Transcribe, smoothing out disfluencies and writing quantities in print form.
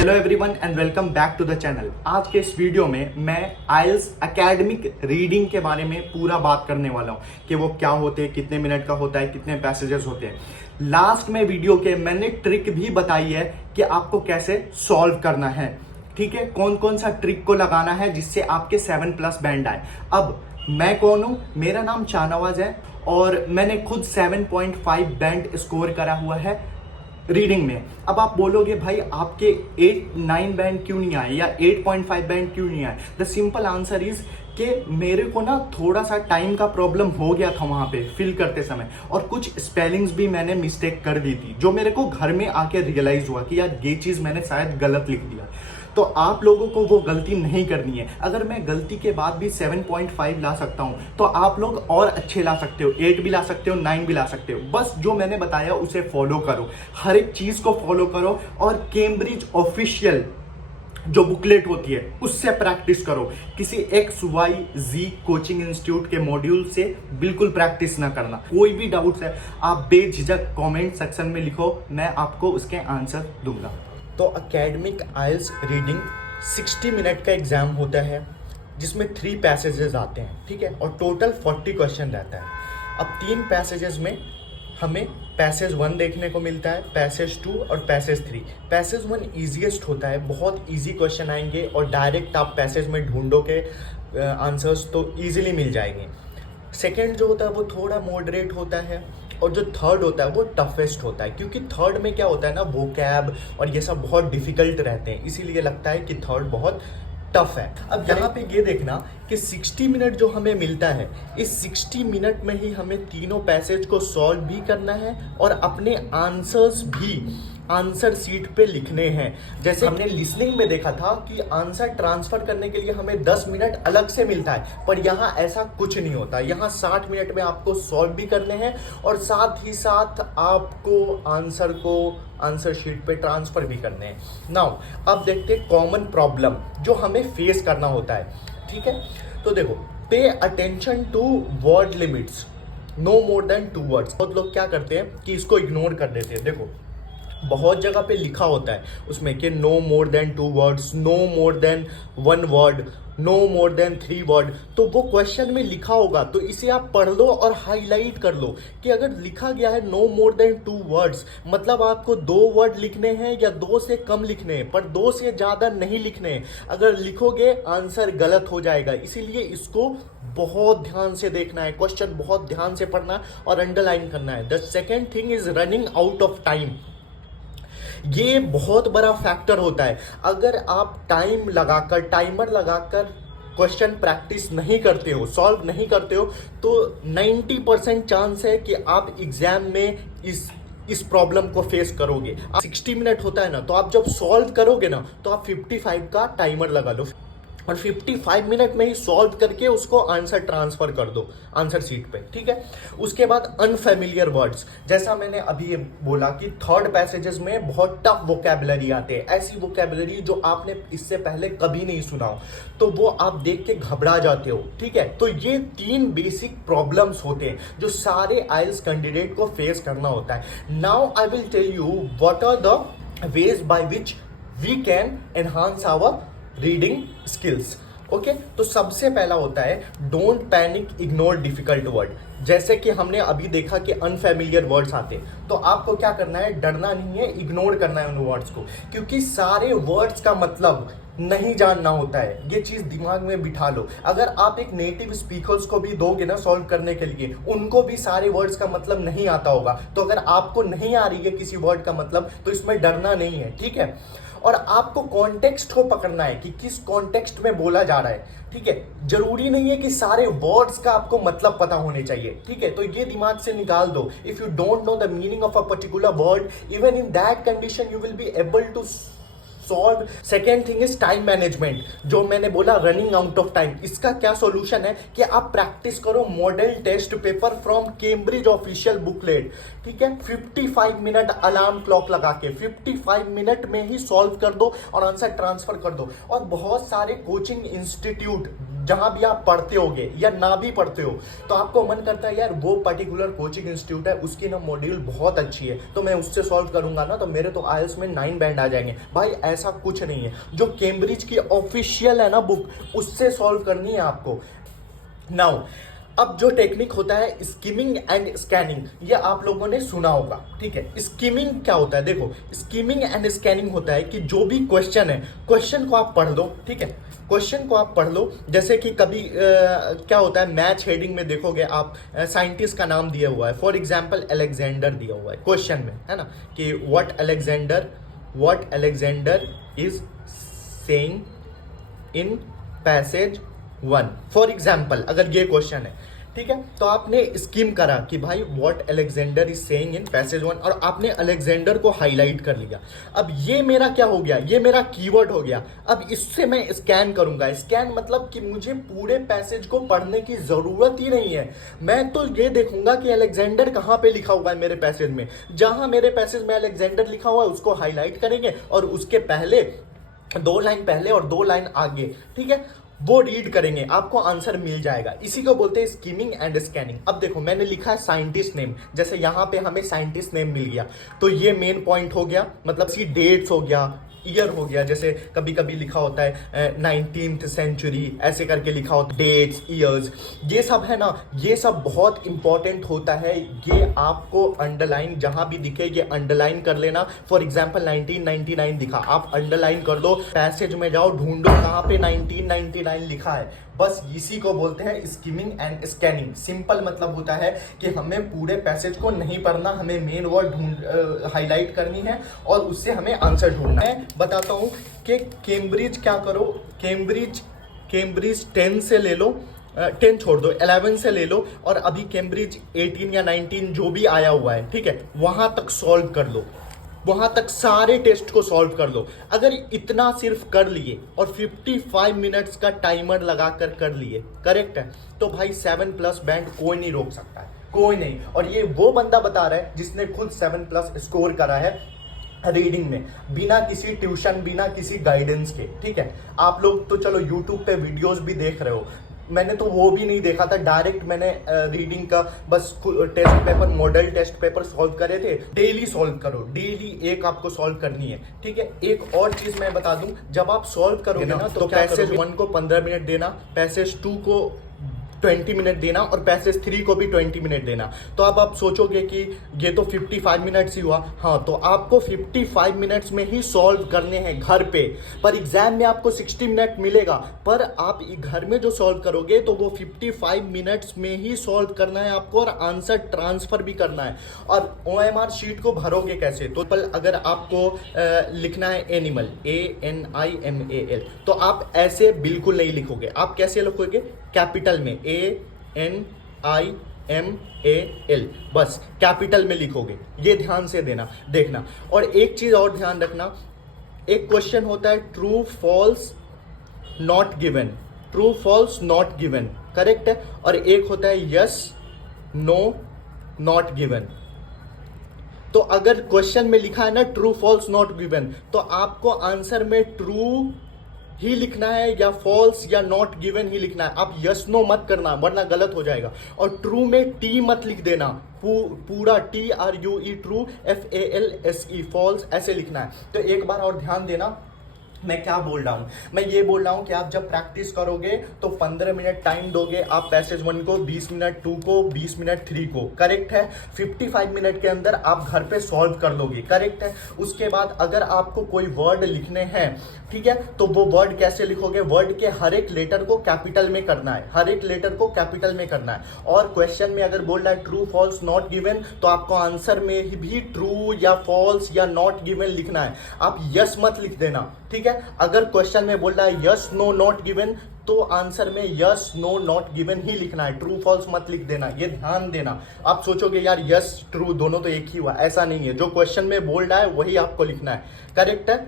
Hello everyone and welcome back to the channel. आज के इस वीडियो में मैं आइल्स एकेडमिक रीडिंग के बारे में पूरा बात करने वाला हूँ कि वो क्या होते हैं, कितने मिनट का होता है, कितने पैसेजेस होते हैं। लास्ट में वीडियो के मैंने ट्रिक भी बताई है कि आपको कैसे सॉल्व करना है, ठीक है, कौन कौन सा ट्रिक को लगाना है जिससे आपके 7+ बैंड आए। अब मैं कौन हूँ? मेरा नाम शाहनवाज है और मैंने खुद 7.5 बैंड स्कोर करा हुआ है रीडिंग में। अब आप बोलोगे भाई आपके 8-9 बैंड क्यों नहीं आए या 8.5 बैंड क्यों नहीं आए? द सिंपल आंसर इज कि मेरे को ना थोड़ा सा टाइम का प्रॉब्लम हो गया था वहां पे फिल करते समय, और कुछ स्पेलिंग्स भी मैंने मिस्टेक कर दी थी जो मेरे को घर में आके रियलाइज हुआ कि यार ये चीज मैंने शायद गलत लिख दिया। तो आप लोगों को वो गलती नहीं करनी है। अगर मैं गलती के बाद भी 7.5 ला सकता हूं तो आप लोग और अच्छे ला सकते हो, 8 भी ला सकते हो, 9 भी ला सकते हो। बस जो मैंने बताया उसे फॉलो करो, हर एक चीज को फॉलो करो और कैम्ब्रिज ऑफिशियल जो बुकलेट होती है उससे प्रैक्टिस करो। किसी XYZ कोचिंग इंस्टीट्यूट के मॉड्यूल से बिल्कुल प्रैक्टिस ना करना। कोई भी डाउट्स है आप बेझिझक कमेंट सेक्शन में लिखो, मैं आपको उसके आंसर दूंगा। तो एकेडमिक आइल्स रीडिंग 60 मिनट का एग्जाम होता है जिसमें 3 पैसेजेस आते हैं, ठीक है, और टोटल 40 क्वेश्चन रहता है। अब 3 पैसेजेस में हमें पैसेज 1 देखने को मिलता है, पैसेज 2 और पैसेज 3। पैसेज 1 ईजीएस्ट होता है, बहुत इजी क्वेश्चन आएंगे और डायरेक्ट आप पैसेज में ढूंढोगे आंसर्स तो ईजिली मिल जाएंगे। सेकेंड जो होता है वो थोड़ा मॉडरेट होता है और जो थर्ड होता है वो टफेस्ट होता है, क्योंकि थर्ड में क्या होता है ना, वोकैब और ये सब बहुत डिफिकल्ट रहते हैं, इसीलिए लगता है कि थर्ड बहुत टफ है। अब यहाँ पे ये देखना कि 60 मिनट जो हमें मिलता है, इस 60 मिनट में ही हमें तीनों पैसेज को सॉल्व भी करना है और अपने आंसर्स भी आंसर सीट पे लिखने हैं। जैसे हमने लिसनिंग में देखा था कि आंसर ट्रांसफर करने के लिए हमें 10 मिनट अलग से मिलता है, पर यहाँ ऐसा कुछ नहीं होता। यहाँ 60 मिनट में आपको सॉल्व भी करने हैं और साथ ही साथ आपको आंसर को आंसर शीट पे ट्रांसफर भी करने हैं। नाउ अब देखते हैं कॉमन प्रॉब्लम जो हमें फेस करना होता है, ठीक है। तो देखो, pay attention to word limits, no more than 2 words. बहुत लोग क्या करते हैं कि इसको इग्नोर कर देते हैं। देखो बहुत जगह पे लिखा होता है उसमें कि no more than 2 words, no more than 1 word, no more than 3 word. तो वो क्वेश्चन में लिखा होगा तो इसे आप पढ़ लो और हाईलाइट कर लो कि अगर लिखा गया है नो मोर देन 2 वर्ड्स मतलब आपको 2 वर्ड लिखने हैं या 2 से कम लिखने हैं, पर 2 से ज्यादा नहीं लिखने हैं। अगर लिखोगे आंसर गलत हो जाएगा, इसीलिए इसको बहुत ध्यान से देखना है, क्वेश्चन बहुत ध्यान से पढ़ना है और अंडरलाइन करना है। The second thing is running out of time. ये बहुत बड़ा फैक्टर होता है। अगर आप टाइमर लगाकर क्वेश्चन प्रैक्टिस नहीं करते हो, सॉल्व नहीं करते हो, तो 90% चांस है कि आप एग्जाम में इस प्रॉब्लम को फेस करोगे। 60 मिनट होता है ना, तो आप जब सॉल्व करोगे ना तो आप 55 का टाइमर लगा लो और 55 मिनट में ही सॉल्व करके उसको आंसर ट्रांसफर कर दो आंसर सीट पे, ठीक है। उसके बाद अनफेमिलियर वर्ड्स, जैसा मैंने अभी बोला कि थर्ड पैसेजेस में बहुत टफ वोकैबुलरी आते हैं, ऐसी वोकैबुलरी जो आपने इससे पहले कभी नहीं सुना हो, तो वो आप देख के घबरा जाते हो, ठीक है। तो ये 3 बेसिक प्रॉब्लम्स होते हैं जो सारे आइल्स कैंडिडेट को फेस करना होता है। Now I will tell you what are the ways by which we can enhance our reading skills. Okay, तो सबसे पहला होता है don't panic, ignore difficult word. जैसे कि हमने अभी देखा कि अनफेमिलियर वर्ड्स आते हैं, तो आपको क्या करना है, डरना नहीं है, इग्नोर करना है उन वर्ड्स को, क्योंकि सारे वर्ड्स का मतलब नहीं जानना होता है। ये चीज दिमाग में बिठा लो। अगर आप एक नेटिव स्पीकर्स को भी दोगे ना सॉल्व करने के लिए, उनको भी सारे वर्ड्स का मतलब नहीं आता होगा। तो अगर आपको नहीं आ रही है किसी वर्ड का मतलब, तो इसमें डरना नहीं है, ठीक है। और आपको कॉन्टेक्स्ट को पकड़ना है कि किस कॉन्टेक्स्ट में बोला जा रहा है, ठीक है। जरूरी नहीं है कि सारे वर्ड्स का आपको मतलब पता होने चाहिए, ठीक है। तो ये दिमाग से निकाल दो। If you don't know the meaning of a particular word, even in that condition you will be able to solve. Second thing is time management, जो मैंने बोला रनिंग आउट ऑफ टाइम। इसका क्या सॉल्यूशन है कि आप प्रैक्टिस करो model test paper from Cambridge official booklet, ठीक है। 55 मिनट अलार्म क्लॉक लगा के 55 मिनट में ही सॉल्व कर दो और आंसर ट्रांसफर कर दो। और बहुत सारे कोचिंग इंस्टीट्यूट जहां भी आप पढ़ते होगे या ना भी पढ़ते हो, तो आपको मन करता है यार वो पर्टिकुलर कोचिंग इंस्टीट्यूट है, उसकी ना मॉड्यूल बहुत अच्छी है, तो मैं उससे सॉल्व करूंगा ना, तो मेरे तो आईएलटीएस में 9 बैंड आ जाएंगे। भाई ऐसा कुछ नहीं है, जो कैम्ब्रिज की ऑफिशियल है ना बुक, उससे सॉल्व करनी है आपको। नाउ अब जो टेक्निक होता है स्किमिंग एंड स्कैनिंग, ये आप लोगों ने सुना होगा, ठीक है। स्किमिंग क्या होता है, देखो स्किमिंग एंड स्कैनिंग होता है कि जो भी क्वेश्चन है, क्वेश्चन को आप पढ़ लो, ठीक है, क्वेश्चन को आप पढ़ लो। जैसे कि कभी क्या होता है, मैच हेडिंग में देखोगे आप साइंटिस्ट का नाम दिया हुआ है, फॉर एग्जाम्पल अलेक्जेंडर दिया हुआ है क्वेश्चन में, है ना, कि what Alexander is saying in passage 1, for example अगर ये क्वेश्चन है, ठीक है, तो आपने स्कीम करा कि भाई what Alexander is saying in passage 1, और आपने अलेक्जेंडर को हाईलाइट कर लिया। अब ये मेरा क्या हो गया, ये मेरा कीवर्ड हो गया। अब इससे मैं स्कैन करूंगा, स्कैन मतलब कि मुझे पूरे पैसेज को पढ़ने की जरूरत ही नहीं है, मैं तो ये देखूंगा कि अलेक्जेंडर कहां पे लिखा हुआ है मेरे पैसेज में। जहां मेरे पैसेज में अलेक्जेंडर लिखा हुआ है उसको हाईलाइट करेंगे, और उसके पहले 2 लाइन पहले और 2 लाइन आगे, ठीक है, वो रीड करेंगे, आपको आंसर मिल जाएगा। इसी को बोलते हैं स्कीमिंग एंड स्कैनिंग। अब देखो मैंने लिखा है साइंटिस्ट नेम, जैसे यहाँ पे हमें साइंटिस्ट नेम मिल गया, तो ये मेन पॉइंट हो गया, मतलब सी डेट्स हो गया, ईयर हो गया, जैसे कभी कभी लिखा होता है 19th सेंचुरी, ऐसे करके लिखा होता है, डेट्स, ईयर्स, ये सब है ना, ये सब बहुत इंपॉर्टेंट होता है। ये आपको अंडरलाइन जहां भी दिखे ये अंडरलाइन कर लेना। फॉर एग्जांपल 1999 दिखा, आप अंडरलाइन कर दो, पैसेज में जाओ, ढूंढो कहां पे 1999 लिखा है। बस इसी को बोलते हैं स्किमिंग एंड स्कैनिंग। सिंपल मतलब होता है कि हमें पूरे पैसेज को नहीं पढ़ना, हमें मेन वर्ड हाईलाइट करनी है और उससे हमें आंसर ढूंढना है। बताता हूं कि कैम्ब्रिज क्या करो, कैम्ब्रिज 10 से ले लो, 10 छोड़ दो, 11 से ले लो, और अभी कैम्ब्रिज 18 या 19 जो भी आया हुआ है, ठीक है, वहां तक सॉल्व कर लो, वहां तक सारे टेस्ट को सॉल्व कर लो। अगर इतना सिर्फ कर लिए और 55 मिनट्स का टाइमर लगाकर कर लिए, करेक्ट है, तो भाई 7+ बैंड कोई नहीं रोक सकता है, कोई नहीं। और ये वो बंदा बता रहा है जिसने खुद 7+ स्कोर करा है रीडिंग में, बिना किसी ट्यूशन, बिना किसी गाइडेंस के, ठीक है। आप लोग तो चलो यूट्यूब पे वीडियोस भी देख रहे हो, मैंने तो वो भी नहीं देखा था, डायरेक्ट मैंने रीडिंग का बस test paper, model test paper solve करे थे। डेली सॉल्व करो, डेली एक आपको सॉल्व करनी है, ठीक है। एक और चीज मैं बता दूं, जब आप सॉल्व करोगे ना, तो पैसेज 1 को 15 मिनट देना, पैसेज 2 को 20 मिनट देना, और पैसेज 3 को भी 20 मिनट देना। तो अब आप सोचोगे कि ये तो 55 मिनट्स ही हुआ, हाँ, तो आपको 55 मिनट्स में ही सॉल्व करने हैं घर पे। पर एग्जाम में आपको 60 मिनट मिलेगा, पर आप घर में जो सॉल्व करोगे तो वो 55 मिनट्स में ही सॉल्व करना है आपको, और आंसर ट्रांसफर भी करना है। और OMR शीट को भरोगे कैसे, तो अगर आपको लिखना है एनिमल, ANIMAL, तो आप ऐसे बिल्कुल नहीं लिखोगे। आप कैसे लिखोगे, कैपिटल में, ANIMAL, बस कैपिटल में लिखोगे। ये ध्यान से देखना। और एक चीज और ध्यान रखना, एक क्वेश्चन होता है true false not given, true false not given, correct है, और एक होता है यस नो नॉट गिवन। तो अगर क्वेश्चन में लिखा है ना ट्रू फॉल्स नॉट गिवन, तो आपको आंसर में ट्रू ही लिखना है या फॉल्स या नॉट गिवन ही लिखना है। आप यस नो मत करना, वरना गलत हो जाएगा। और ट्रू में टी मत लिख देना, पूरा TRUE, ट्रू, FALSE, फॉल्स, ऐसे लिखना है। तो एक बार और ध्यान देना, मैं क्या बोल रहा हूं, मैं ये बोल रहा हूं कि आप जब प्रैक्टिस करोगे तो 15 मिनट टाइम दोगे आप पैसेज 1 को, 20 मिनट 2 को, 20 मिनट 3 को, करेक्ट है। 55 मिनट के अंदर आप घर पे सॉल्व कर लोगे, करेक्ट है। उसके बाद अगर आपको कोई वर्ड लिखने हैं, ठीक है, तो वो वर्ड कैसे लिखोगे, वर्ड के हर एक लेटर को कैपिटल में करना है, हर एक लेटर को कैपिटल में करना है। और क्वेश्चन में अगर बोल रहा है ट्रू फॉल्स नॉट गिवन, तो आपको आंसर में भी ट्रू या फॉल्स या नॉट गिवन लिखना है। आप यस मत लिख देना, ठीक है। अगर क्वेश्चन में बोल रहा है यस नो नॉट गिवन, तो आंसर में यस नो नॉट गिवन ही लिखना है, ट्रू फॉल्स मत लिख देना। ये ध्यान देना। आप सोचोगे यार यस ट्रू दोनों तो एक ही हुआ, ऐसा नहीं है। जो क्वेश्चन में बोल रहा है वही आपको लिखना है, करेक्ट है।